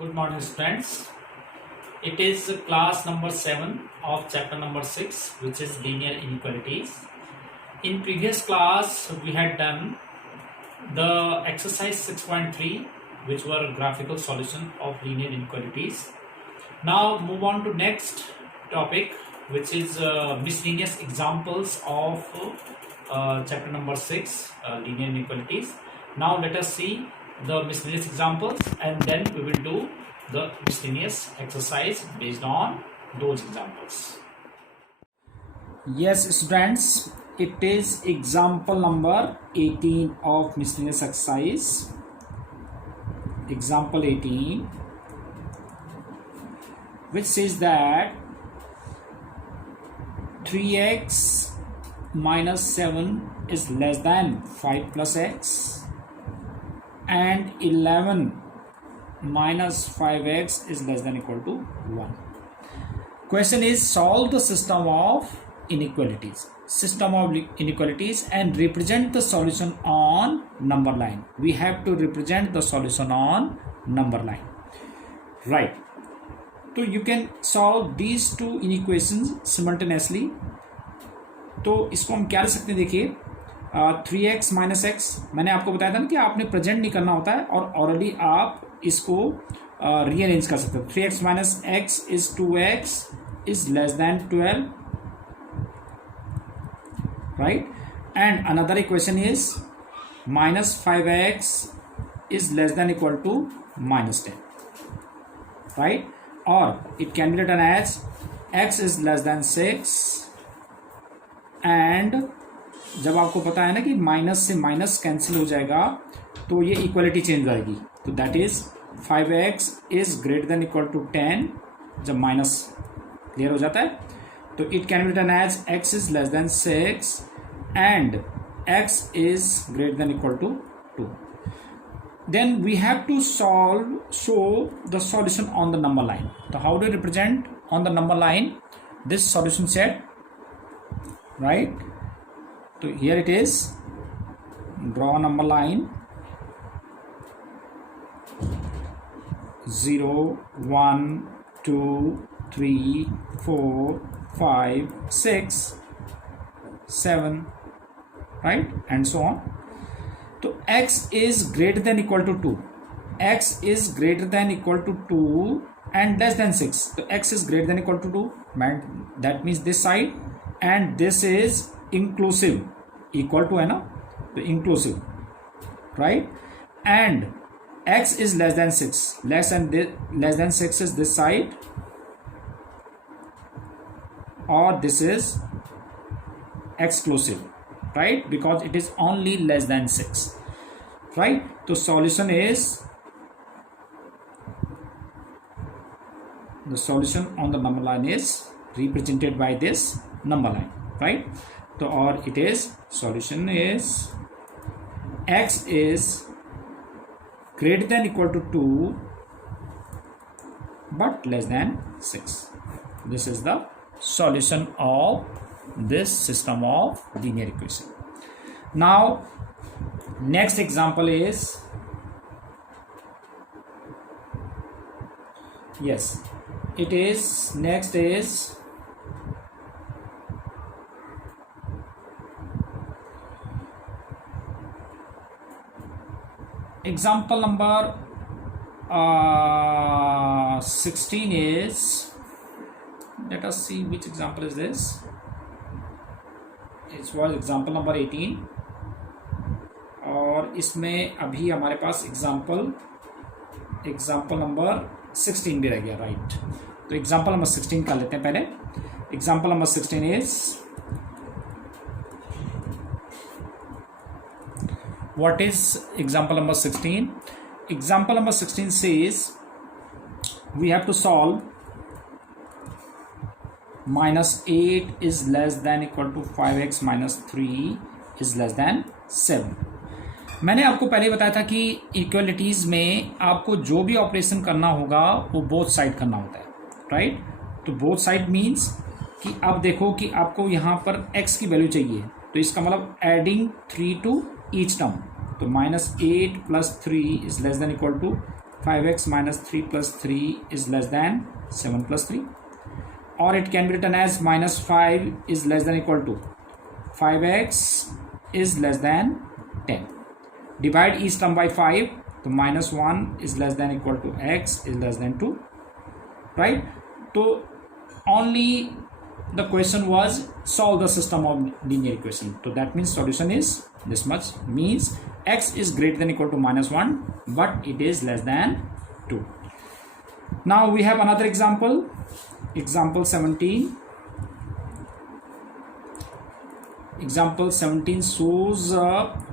Good morning, students. It is class number 7 of chapter number 6, which is linear inequalities. In previous class, we had done the exercise 6.3, which were graphical solution of linear inequalities. Now move on to next topic, which is miscellaneous examples of chapter number 6, linear inequalities. Now let us see the miscellaneous examples, and then we will do the miscellaneous exercise based on those examples. Yes, students, it is example number 18 of miscellaneous exercise. Example 18, which says that 3x minus 7 is less than 5 plus x, and 11 minus 5x is less than equal to 1. Question is, solve the system of inequalities. System of inequalities and represent the solution on number line. We have to represent the solution on number line. Right. So you can solve these two inequations simultaneously. तो इसको हम क्या लिख सकते हैं, देखिए 3x minus x, मैंने आपको बताया था ना कि आपने प्रेजेंट नहीं करना होता है और ऑलरेडी आप इसको रीअरेंज कर सकते हो. 3x minus x is 2x is less then 12, right? And another equation is minus 5x is less than equal to minus 10, right? Or it can be written as x is less than 6, and जब आपको पता है ना कि minus से minus cancel हो जाएगा तो ये इक्वलिटी चेंज हो जाएगी. तो that is 5x is greater than equal to 10. जब माइनस क्लियर हो जाता है तो it can be written as x is less than 6 and x is greater than equal to 2. Then we have to show the solution on the number line. So how do we represent on the number line this solution set, right? So here it is, draw a number line 0 1 2 3 4 5 6 7, right, and so on. So x is greater than equal to 2. X is greater than equal to 2 and less than 6. So x is greater than equal to 2. That means this side, and this is inclusive, equal to है ना, तो inclusive, right? And x is less than 6. Less than 6 is this side, or this is exclusive, right? Because it is only less than 6, right? So solution is, the solution on the number line is represented by this number line, right? So or it is, solution is x is greater than equal to 2 but less than 6. This is the solution of this system of linear equation. Now next example is, yes, it is, next is example number 16 is, let us see which example is this. It was example number 18, और इसमें अभी हमारे पास example number 16 भी रह गया, right? तो example number 16 कर लेते हैं पहले. Example number 16 is, what is example number 16? Example number 16 says we have to solve minus 8 is less than equal to 5x minus 3 is less than 7. मैंने आपको पहले बताया था कि इक्वलिटीज में आपको जो भी ऑपरेशन करना होगा वो बोथ साइड करना होता है, राइट? तो बोथ साइड मीन्स कि अब देखो कि आपको यहाँ पर x की वैल्यू चाहिए, तो इसका मतलब एडिंग 3 टू ईच टर्म, तो -8 + 3 is less than equal to 5x minus 3 plus 3 is less than 7 plus 3, or it can be written as minus 5 is less than equal to 5x is less than 10. Divide each term by 5, so minus 1 is less than equal to x is less than 2, right? So only the question was solve the system of linear equation. So that means solution is this much, means x is greater than equal to minus 1 but it is less than 2. Now we have another example, example 17. Example 17 shows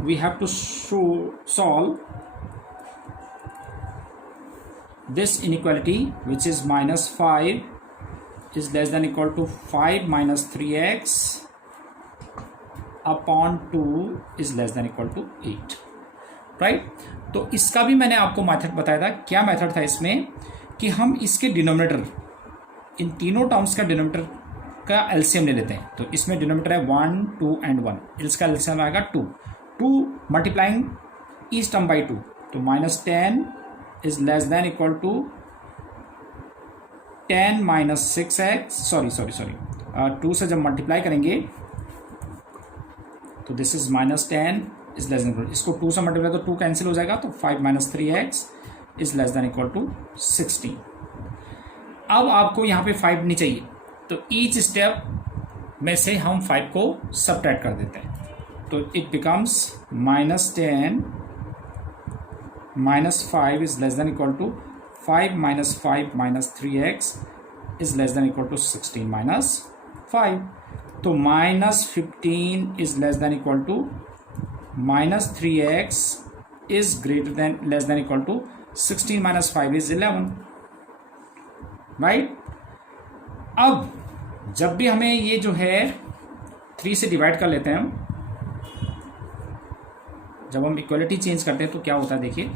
we have to solve this inequality, which is minus 5 is less than equal to 5 minus 3x upon 2 is less than equal to 8, right? तो इसका भी मैंने आपको method बताया था. क्या method था इसमें कि हम इसके डिनोमिनेटर, इन तीनों टर्म्स का डिनोमिनेटर का एलसीएम ले लेते हैं. तो इसमें डिनोमिनेटर है 1, 2 एंड 1. इसका एलसीएम आएगा 2. 2 मल्टीप्लाइंग ईच टर्म बाई 2, तो minus 10 is less than equal to 10 minus 6x, sorry 2 से जब मल्टीप्लाई करेंगे तो this is minus 10 is less than, इसको 2 से मल्टीप्लाई तो 2 कैंसिल हो जाएगा, तो 5 minus 3x is less than equal to 16. अब आपको यहाँ पे 5 नहीं चाहिए, तो ईच स्टेप में से हम 5 को सबट्रैक्ट कर देते हैं. तो it becomes minus 10 minus 5 is less than equal to 5 minus 5 minus 3x is less than equal to 16 minus 5. तो minus 15 is less than equal to minus 3x is greater than less than equal to 16 minus 5 is 11, right? अब जब भी हमें ये जो है 3 से divide कर लेते हैं हम, जब हम इक्वलिटी चेंज करते हैं तो क्या होता है देखिए.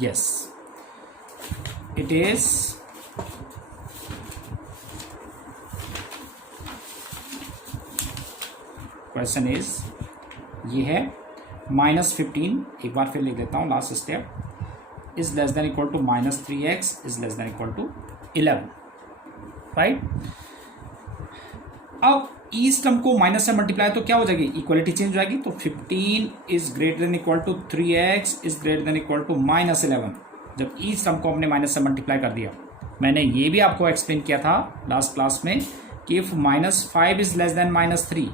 Yes, it is question is ये है माइनस 15, एक बार फिर लिख देता हूँ last step, is less than equal to minus 3x is less than equal to 11, right? अब इस टर्म को माइनस से मल्टीप्लाई तो क्या हो जाएगी, इक्वलिटी चेंज हो जाएगी. तो 15 is greater than equal to 3x is greater than equal to minus 11. जब इस टर्म को हमने माइनस से मल्टीप्लाई कर दिया, मैंने ये भी आपको एक्सप्लेन किया था लास्ट क्लास में कि if minus 5 is less then minus 3,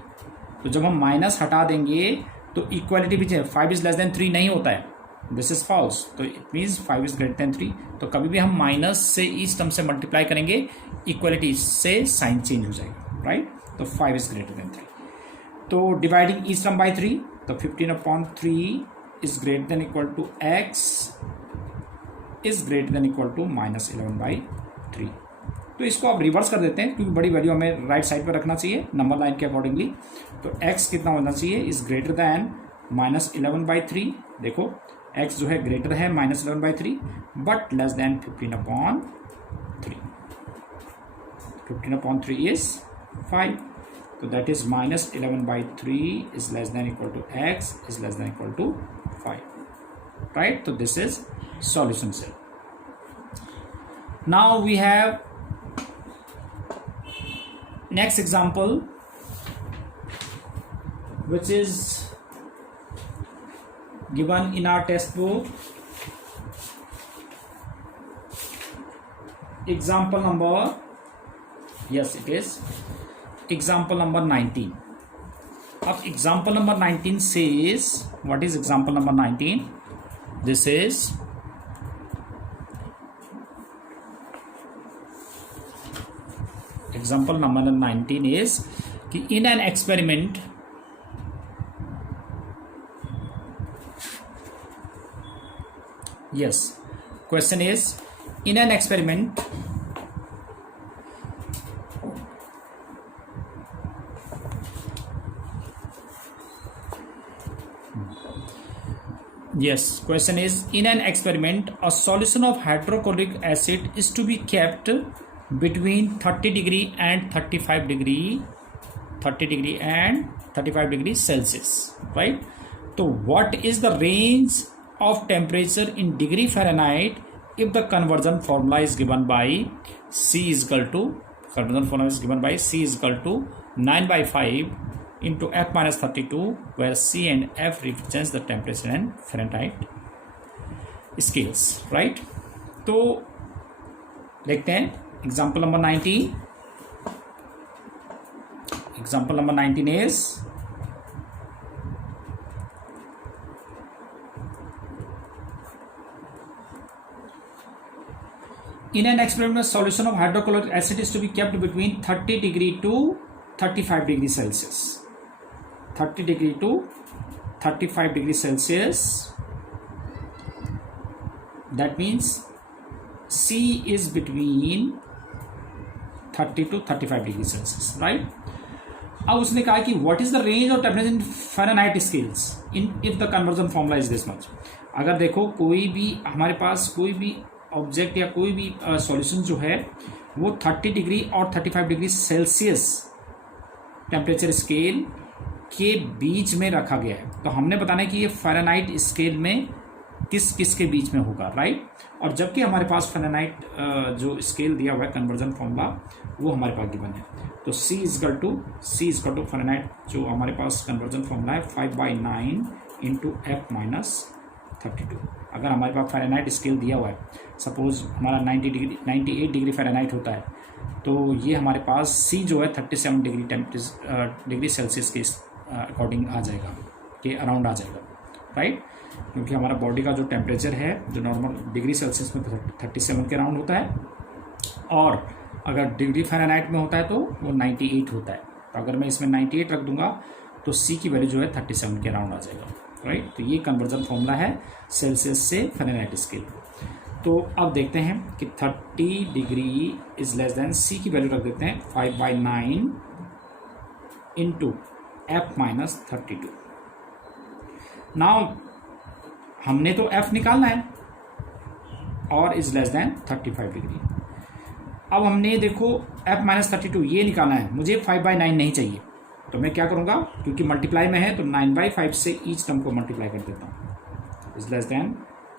तो जब हम माइनस हटा देंगे तो इक्वलिटी भी चेंज, 5 इज लेस देन 3 नहीं होता है, दिस इज फॉल्स. तो it means 5 is greater then 3. तो कभी भी हम माइनस से इस टर्म से मल्टीप्लाई करेंगे, इक्वलिटी से साइन चेंज हो जाएगी, राइट? तो 5 इज ग्रेटर देन 3. तो डिवाइडिंग ईच टर्म बाई 3, तो 15/3 is greater than equal to x is greater than equal to minus 11/3. तो इसको आप रिवर्स कर देते हैं क्योंकि बड़ी वैल्यू हमें राइट साइड पर रखना चाहिए नंबर लाइन के अकॉर्डिंगली. तो x कितना होना चाहिए, इज ग्रेटर दैन माइनस 11/3. देखो x जो है ग्रेटर है minus 11/3 but less than 15/3. 15/3 is 5. So that is minus 11/3 is less than equal to x is less than equal to 5, right? So this is solution set. Now we have next example, which is given in our textbook. Example number, yes it is example number 19. अब example number 19 says, what is example number 19? This is example number 19 is कि in an experiment yes, question is in an experiment yes, question is in an experiment a solution of hydrochloric acid is to be kept between 30 degree and 35 degree, 30 degree and 35 degree Celsius, right. तो what is the range of temperature in degree Fahrenheit if the conversion formula is given by C is equal to 9/5 into F minus 32, where C and F represents the temperature and Fahrenheit scales, right? तो देखते हैं example number 19. Example number 19 is in an experimental solution of hydrochloric acid is to be kept between 30 degree to 35 degree Celsius. 30 degree to 35 degree Celsius. That means C is between 30 to 35 degree Celsius, right? अब उसने कहा कि what is the range of temperature in Fahrenheit scales in if the conversion formula is this much. अगर देखो कोई भी हमारे पास कोई भी ऑब्जेक्ट या कोई भी सॉल्यूशन जो है वो 30 डिग्री और 35 डिग्री सेल्सियस टेम्परेचर स्केल के बीच में रखा गया है, तो हमने बताना है कि ये फ़ारेनहाइट स्केल में किस के बीच में होगा, राइट। और जबकि हमारे पास फ़ारेनहाइट जो स्केल दिया हुआ है कन्वर्जन फॉर्मूला वो हमारे पास गिवन है, तो C इजकल टू फ़ारेनहाइट जो हमारे पास कन्वर्जन फॉर्मूला है 5/9 इंटू F माइनस 32. अगर हमारे पास फ़ारेनहाइट स्केल दिया हुआ है, सपोज हमारा 98 डिग्री फ़ारेनहाइट होता है, तो ये हमारे पास C जो है 37 डिग्री सेल्सियस के अकॉर्डिंग आ जाएगा, के अराउंड आ जाएगा, राइट। क्योंकि हमारा बॉडी का जो टेम्परेचर है जो नॉर्मल डिग्री सेल्सियस में 37 के अराउंड होता है, और अगर डिग्री फ़ारेनहाइट में होता है तो वो 98 होता है। तो अगर मैं इसमें 98 रख दूंगा तो C की वैल्यू जो है 37 के अराउंड आ जाएगा, राइट। तो ये कन्वर्जन फॉर्मूला है सेल्सियस से फ़ारेनहाइट स्केल। तो अब देखते हैं कि 30 degree is less then C की वैल्यू रख देते हैं 5/9 इंटू F माइनस 32. नाउ हमने तो F निकालना है और इज लेस देन 35 डिग्री। अब हमने देखो F माइनस 32 ये निकालना है, मुझे 5/9 नहीं चाहिए, तो मैं क्या करूँगा, क्योंकि मल्टीप्लाई में है तो 9/5 से ईच टर्म को मल्टीप्लाई कर देता हूँ। Is less then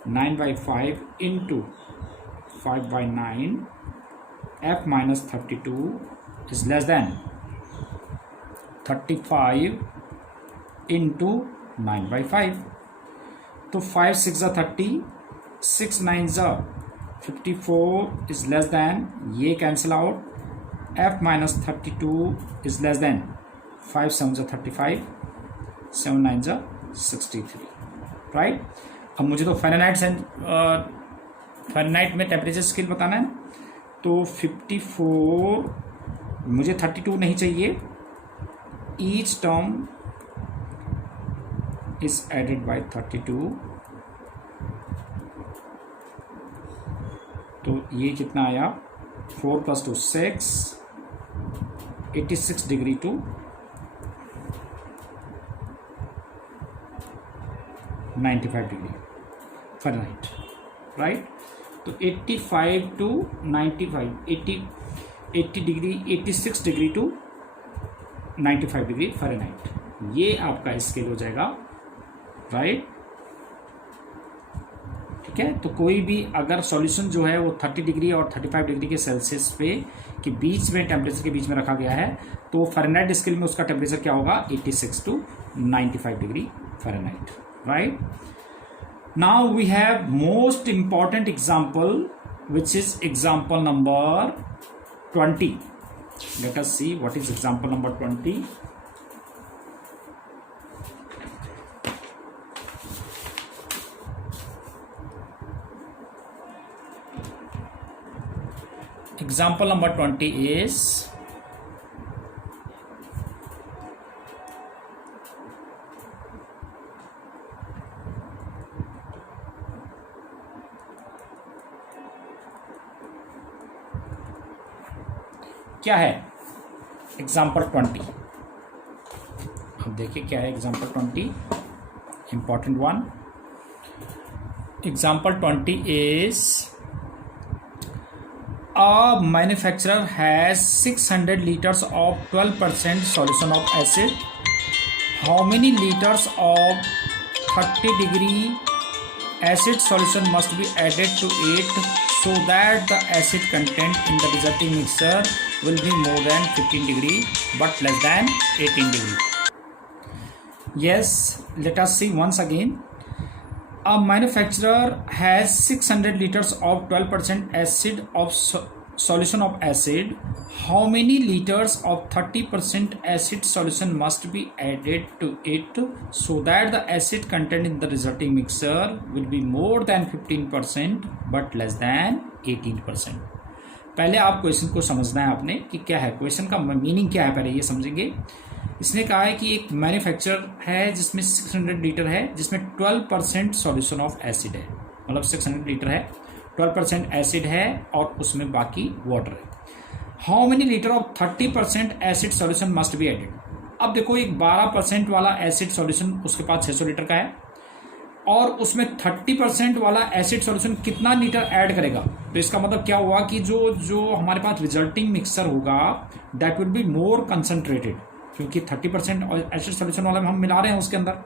9/5 into 5/9 F minus 32 is less then 35 into 9/5. तो 5 6 30, 6 9 54 इज लेस देन, ये cancel out, F minus 32 is less then 5 7 35, 7 9 63, right. अब मुझे तो फ़ारेनहाइट में टेम्परेचर स्केल बताना है, तो 54, मुझे 32 नहीं चाहिए, each term is added by 32, तो ये कितना आया 4 + 2 6, 86 degree to 95 degree Fahrenheit, right. तो 85 to 95, 80 degree, 86 degree to 95 degree Fahrenheit, ये आपका स्केल हो जाएगा, राइट। ठीक है, तो कोई भी अगर सॉल्यूशन जो है वो 30 डिग्री और 35 डिग्री के सेल्सियस पे के बीच में टेम्परेचर के बीच में रखा गया है, तो फ़ारेनहाइट स्केल में उसका टेम्परेचर क्या होगा 86 to 95 degree Fahrenheit, right? Now we have most important example, which is example number 20. Let us see what is example number 20. Example number 20 is क्या है एग्जाम्पल 20। अब देखिए क्या है example 20, important one. Example 20 is a manufacturer has 600 liters of 12% solution of acid how many liters of 30 degree acid solution must be added to it so that the acid content in the resulting mixture will be more than 15 degree but less than 18 degree. Yes, let us see once again. A manufacturer has 600 liters of 12% acid of solution of acid. How many liters of 30% acid solution must be added to it so that the acid content in the resulting mixture will be more than 15% but less than 18%. पहले आप question को समझना है आपने कि क्या है, question का मीनिंग क्या है, पहले ये समझेंगे. इसने कहा है कि एक मैन्युफैक्चर है जिसमें 600 लीटर है, जिसमें 12% सॉल्यूशन ऑफ एसिड है, मतलब 600 लीटर है, 12% एसिड है और उसमें बाकी वाटर है. How many litre of 30% acid solution must be added. अब देखो एक 12% वाला एसिड सॉल्यूशन उसके पास 600 लीटर का है और उसमें 30% वाला एसिड सॉल्यूशन कितना लीटर ऐड करेगा. तो इसका मतलब क्या हुआ कि जो हमारे पास रिजल्टिंग मिक्सचर होगा that will be more concentrated, क्योंकि 30% एसिड सॉल्यूशन वाला हम मिला रहे हैं उसके अंदर.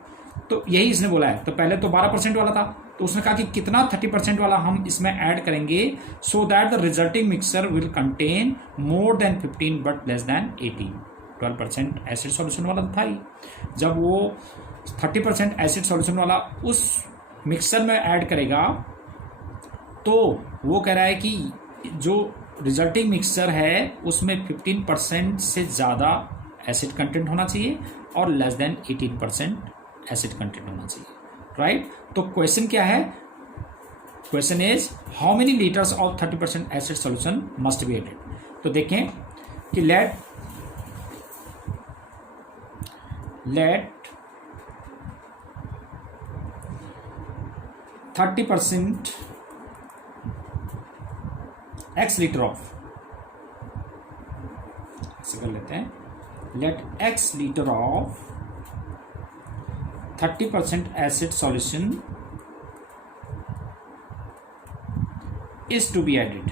तो यही इसने बोला है. तो पहले तो 12% वाला था, तो उसने कहा कि कितना 30% वाला हम इसमें ऐड करेंगे सो that the resulting mixture will contain more than 15 but less than 18. 12% acid solution वाला था ही. जब वो 30% एसिड सॉल्यूशन वाला उस मिक्सचर में ऐड करेगा तो वो कह रहा है कि जो रिजल्टिंग मिक्सचर है उसमें 15% से ज़्यादा एसिड कंटेंट होना चाहिए और लेस देन 18% एसिड कंटेंट होना चाहिए. राइट. तो क्वेश्चन क्या है, question is how many litres of 30% acid solution must be added. तो देखें कि लेट 30% x लीटर ऑफ, ऐसे कर लेते हैं, let x liter of 30% acid solution is to be added.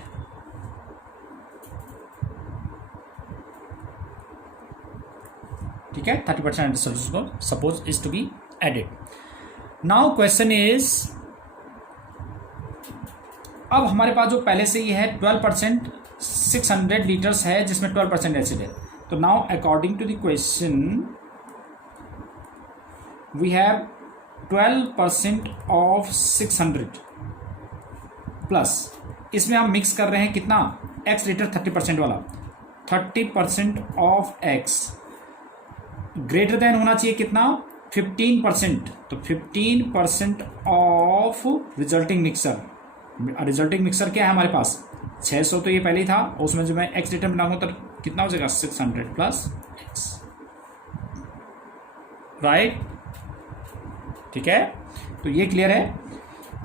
ठीक है, 30% acid solution suppose is to be added. Now question is, अब हमारे पास जो पहले से ही है 12% 600 लीटर्स है जिसमें 12% एसिड है. तो now according to the question we have 12% of 600 plus इसमें हम मिक्स कर रहे हैं कितना, x लीटर 30% वाला. 30% ऑफ x ग्रेटर देन होना चाहिए कितना, 15%. तो 15% of resulting mixer. Resulting mixer क्या है हमारे पास 600, तो ये पहले ही था. उसमें जो मैं x लीटर मिलाऊंगा तो कितना हो जाएगा 600 प्लस x. राइट. ठीक है. तो ये क्लियर है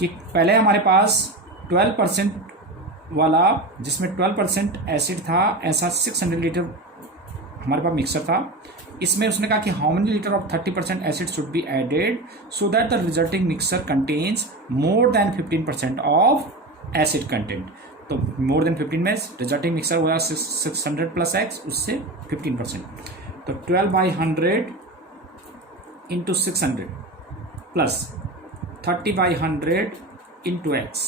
कि पहले हमारे पास 12% वाला जिसमें 12% एसिड था, ऐसा 600 लीटर हमारे पास मिक्सर था. इसमें उसने कहा कि how many litre of 30% acid should be added so that the resulting mixer contains more than 15% of acid content. तो मोर देन 15 में रिजल्टिंग मिक्सर हुआ 600 प्लस एक्स, उससे 15%. तो 12/100 into 600 plus 30/100 into x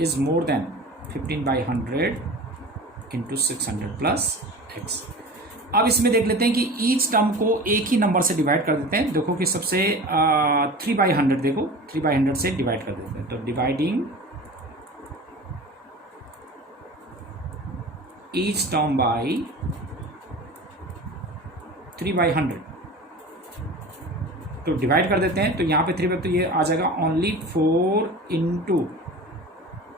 is more than 15/100 into 600 plus x. अब इसमें देख लेते हैं कि ईच टर्म को एक ही नंबर से डिवाइड कर देते हैं. देखो कि सबसे 3/100 देखो 3/100 से डिवाइड कर देते हैं. तो डिवाइडिंग ईच टर्म बाई 3/100. तो डिवाइड कर देते हैं. तो यहाँ पे 3 तो ये आ जाएगा ओनली 4 इंटू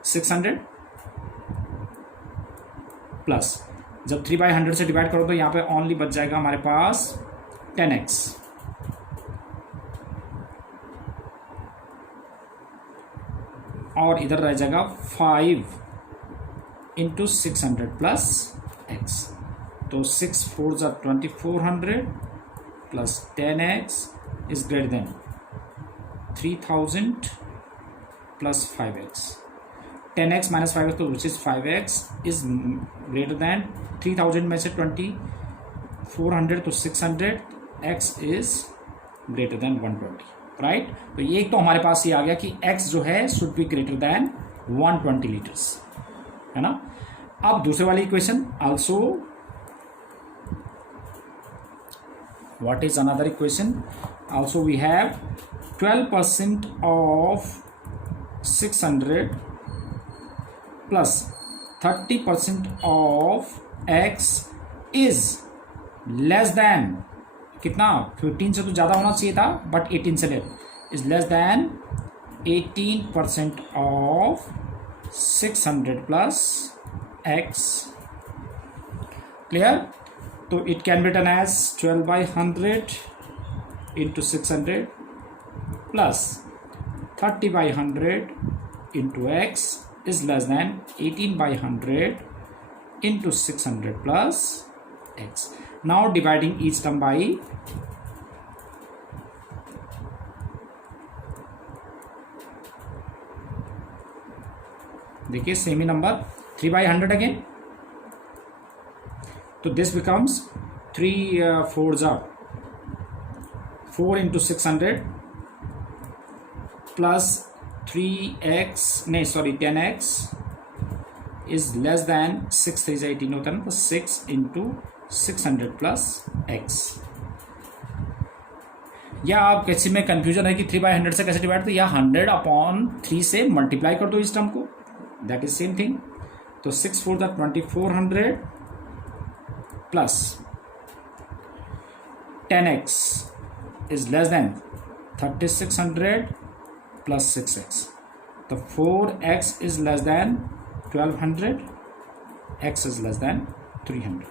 600 प्लस जब 3/100 से डिवाइड करो तो यहाँ पे ओनली बच जाएगा हमारे पास 10x. और इधर रह जाएगा 5 इंटू 600 प्लस x. तो 6 4 2400 plus 10x is greater then 3000 plus 5x. 10x minus 5x तो which is 5x is greater then 3000 में से 2400 तो 600, x is greater then 120, right. तो ये एक तो हमारे पास ये आ गया कि x जो है should be greater than 120 litres, है ना। अब दूसरे वाली equation also, what is another equation? Also we have 12% of 600 plus 30% of x is less than कितना, 15 से तो ज़्यादा होना चाहिए था बट 18 से less, is less than 18% of 600 plus x, clear. तो it can be written as 12/100 into 600 plus 30/100 into x is less than 18/100 into 600 plus x. Now dividing each term by देखिए सेम ही नंबर 3/100 अगेन, तो this becomes 3 4s are 4 into 600 plus 3x नहीं sorry 10x is less than 6 3 18 होता है ना, तो 6 into 600 plus x। या आप किसी में कंफ्यूजन है कि 3/100 से कैसे डिवाइड, तो या 100/3 से मल्टीप्लाई कर दो इस टर्म को, दैट इज सेम थिंग। तो 6 4 2400 plus 10x is less then 3600 plus 6x, तो 4x is less then 1200, x is less than 300,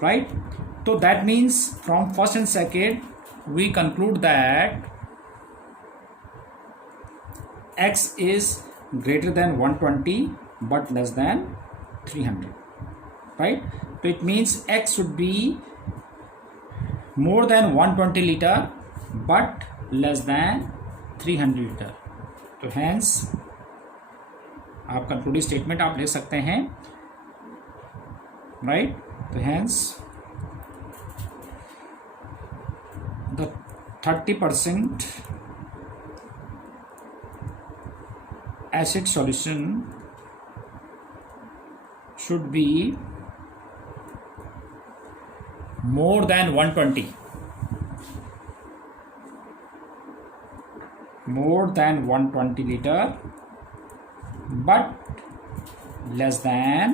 right? So that means from first and second we conclude that x is greater than 120 but less than 300, right? So it means x should be more than 120 liter but less than 300 liter. तो hence आप concluding statement आप ले सकते हैं, right. तो hence the 30% acid solution should be more than 120, more than 120 liter but less than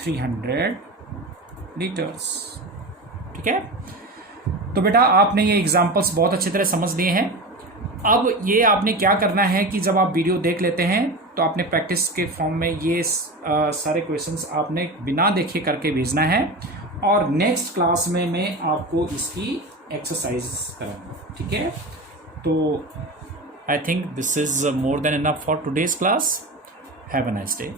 300 litres, ठीक है। तो बेटा आपने ये एग्जांपल्स बहुत अच्छी तरह समझ लिए हैं। अब ये आपने क्या करना है कि जब आप वीडियो देख लेते हैं तो आपने प्रैक्टिस के फॉर्म में ये सारे क्वेश्चंस आपने बिना देखे करके भेजना है, और नेक्स्ट क्लास में मैं आपको इसकी एक्सरसाइज कराऊंगा, ठीक है। तो I think this is more than enough for today's class. Have a nice day.